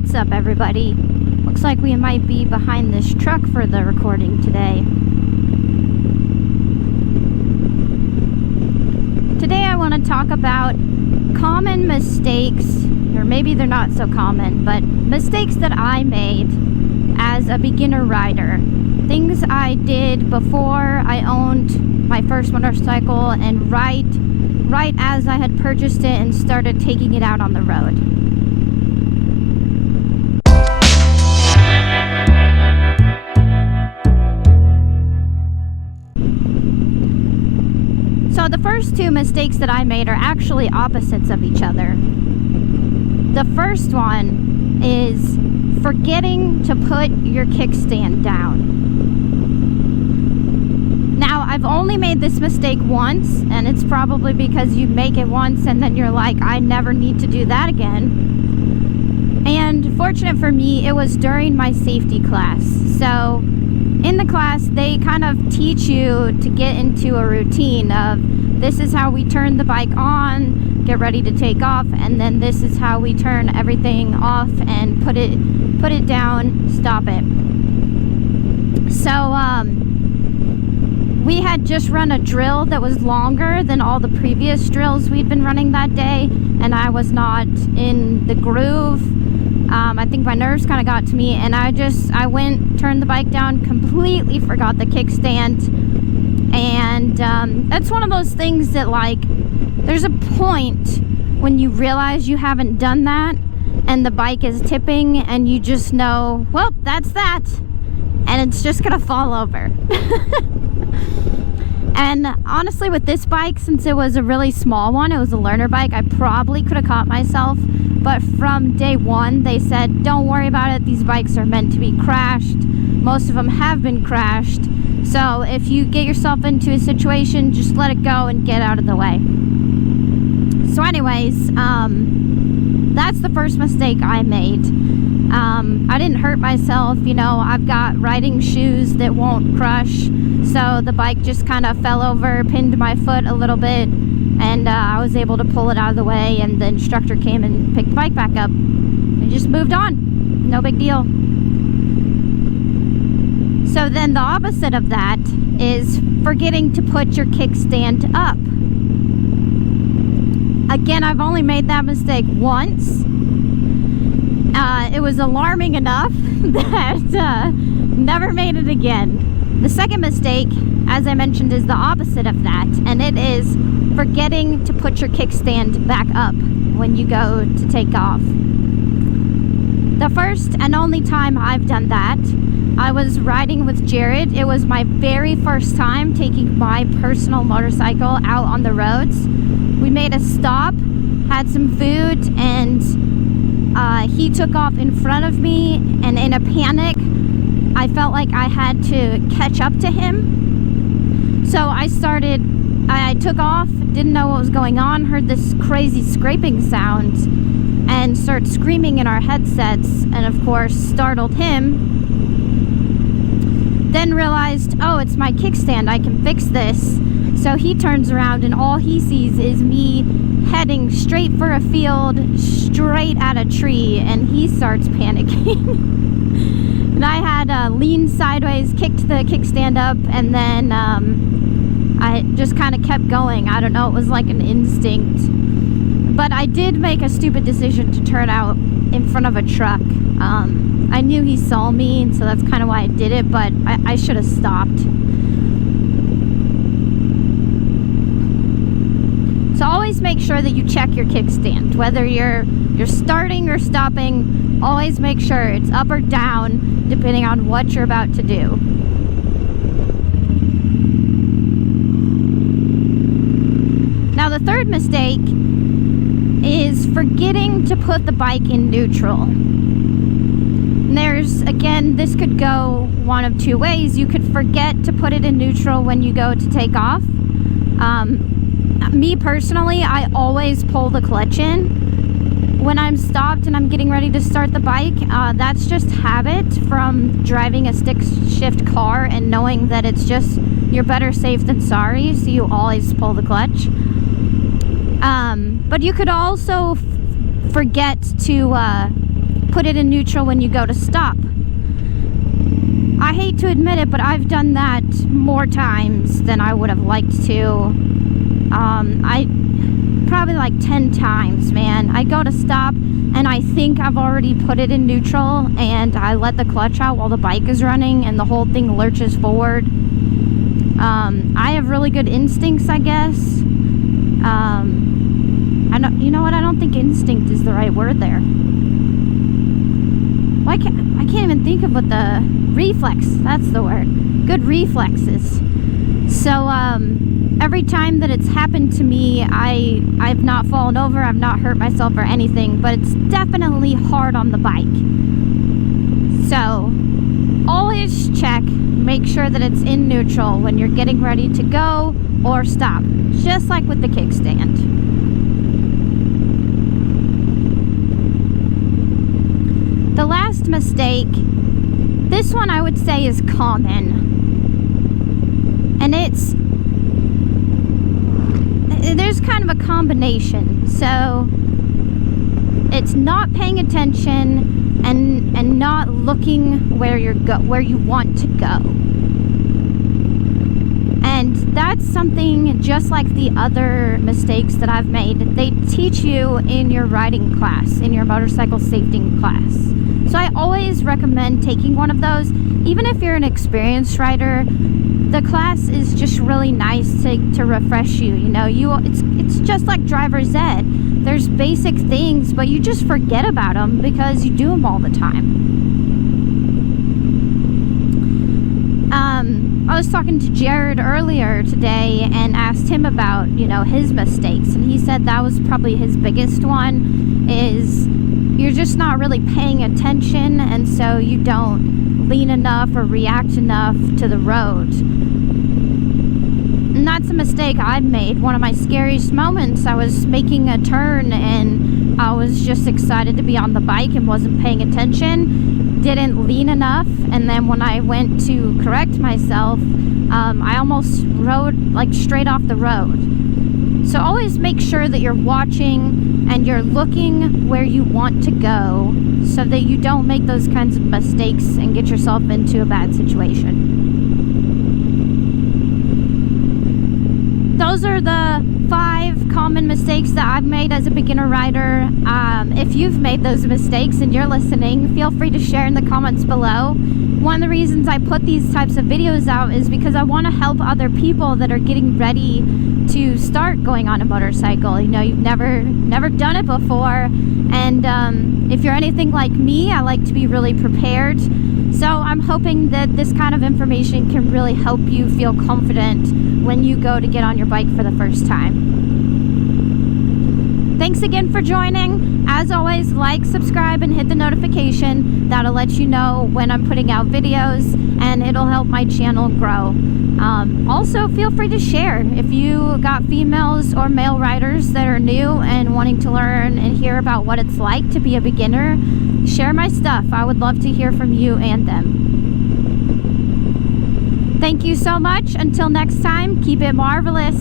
What's up, everybody? Looks like we might be behind this truck for the recording today. Today I want to talk about common mistakes, or maybe they're not so common, but mistakes that I made as a beginner rider. Things I did before I owned my first motorcycle and right as I had purchased it and started taking it out on the road. So the first two mistakes that I made are actually opposites of each other. The first one is forgetting to put your kickstand down. Now, I've only made this mistake once, and it's probably because you make it once and then you're like, I never need to do that again. And fortunate for me, it was during my safety class. So in the class, they kind of teach you to get into a routine of this is how we turn the bike on, get ready to take off, and then this is how we turn everything off and put it down, stop it. So we had just run a drill that was longer than all the previous drills we'd been running that day, and I was not in the groove. I think my nerves kind of got to me, and I went, turned the bike down, completely forgot the kickstand. And that's one of those things that, like, there's a point when you realize you haven't done that and the bike is tipping and you just know, well, that's that, and it's just gonna fall over. And honestly, with this bike, since it was a really small one, it was a learner bike, I probably could have caught myself. But from day one, they said, don't worry about it. These bikes are meant to be crashed. Most of them have been crashed. So if you get yourself into a situation, just let it go and get out of the way. So anyways, that's the first mistake I made. I didn't hurt myself. You know, I've got riding shoes that won't crush. So the bike just kind of fell over, pinned my foot a little bit, and I was able to pull it out of the way, and the instructor came and picked the bike back up and just moved on. No big deal. So then the opposite of that is forgetting to put your kickstand up. Again, I've only made that mistake once. It was alarming enough that never made it again. The second mistake, as I mentioned, is the opposite of that, and it is forgetting to put your kickstand back up when you go to take off. The first and only time I've done that, I was riding with Jared. It was my very first time taking my personal motorcycle out on the roads. We made a stop, had some food, and he took off in front of me, and in a panic, I felt like I had to catch up to him. So I took off, didn't know what was going on, heard this crazy scraping sound, and started screaming in our headsets, and of course startled him. Then realized, oh, it's my kickstand, I can fix this. So he turns around and all he sees is me heading straight for a field, straight at a tree, and he starts panicking. And I had leaned sideways, kicked the kickstand up, and then I just kind of kept going. I don't know, it was like an instinct. But I did make a stupid decision to turn out in front of a truck. I knew he saw me, and so that's kind of why I did it, but I should have stopped. So always make sure that you check your kickstand. Whether you're starting or stopping, always make sure it's up or down, depending on what you're about to do. Now the third mistake is forgetting to put the bike in neutral. And there's, again, this could go one of two ways. You could forget to put it in neutral when you go to take off. Me personally, I always pull the clutch in when I'm stopped and I'm getting ready to start the bike. That's just habit from driving a stick shift car and knowing that it's just, you're better safe than sorry, so you always pull the clutch. But you could also forget to put it in neutral when you go to stop. I hate to admit it, but I've done that more times than I would have liked to. I probably like 10 times, man. I go to stop and I think I've already put it in neutral, and I let the clutch out while the bike is running and the whole thing lurches forward. I have really good instincts, I guess. You know what? I don't think instinct is the right word there. I can't even think of what the reflex. That's the word. Good reflexes. So every time that it's happened to me, I've not fallen over. I've not hurt myself or anything. But it's definitely hard on the bike. So always check. Make sure that it's in neutral when you're getting ready to go or stop. Just like with the kickstand. The last mistake, this one I would say is common, and there's kind of a combination. So it's not paying attention and not looking where you want to go. And that's something just like the other mistakes that I've made. They teach you in your riding class, in your motorcycle safety class. So I always recommend taking one of those. Even if you're an experienced rider, the class is just really nice to refresh you. You know, it's just like driver's ed. There's basic things, but you just forget about them because you do them all the time. I was talking to Jared earlier today and asked him about, his mistakes, and he said that was probably his biggest one, is you're just not really paying attention, and so you don't lean enough or react enough to the road. And that's a mistake I've made. One of my scariest moments, I was making a turn and I was just excited to be on the bike and wasn't paying attention, didn't lean enough, and then when I went to correct myself, I almost rode like straight off the road. So always make sure that you're watching and you're looking where you want to go so that you don't make those kinds of mistakes and get yourself into a bad situation. Those are the 5 common mistakes that I've made as a beginner rider. If you've made those mistakes and you're listening, feel free to share in the comments below. One of the reasons I put these types of videos out is because I want to help other people that are getting ready to start going on a motorcycle. You've never done it before, and if you're anything like me, I like to be really prepared. So I'm hoping that this kind of information can really help you feel confident when you go to get on your bike for the first time. Thanks again for joining. As always, like, subscribe, and hit the notification. That'll let you know when I'm putting out videos, and it'll help my channel grow. Also, feel free to share. If you got females or male riders that are new and wanting to learn and hear about what it's like to be a beginner, share my stuff. I would love to hear from you and them. Thank you so much. Until next time, keep it marvelous.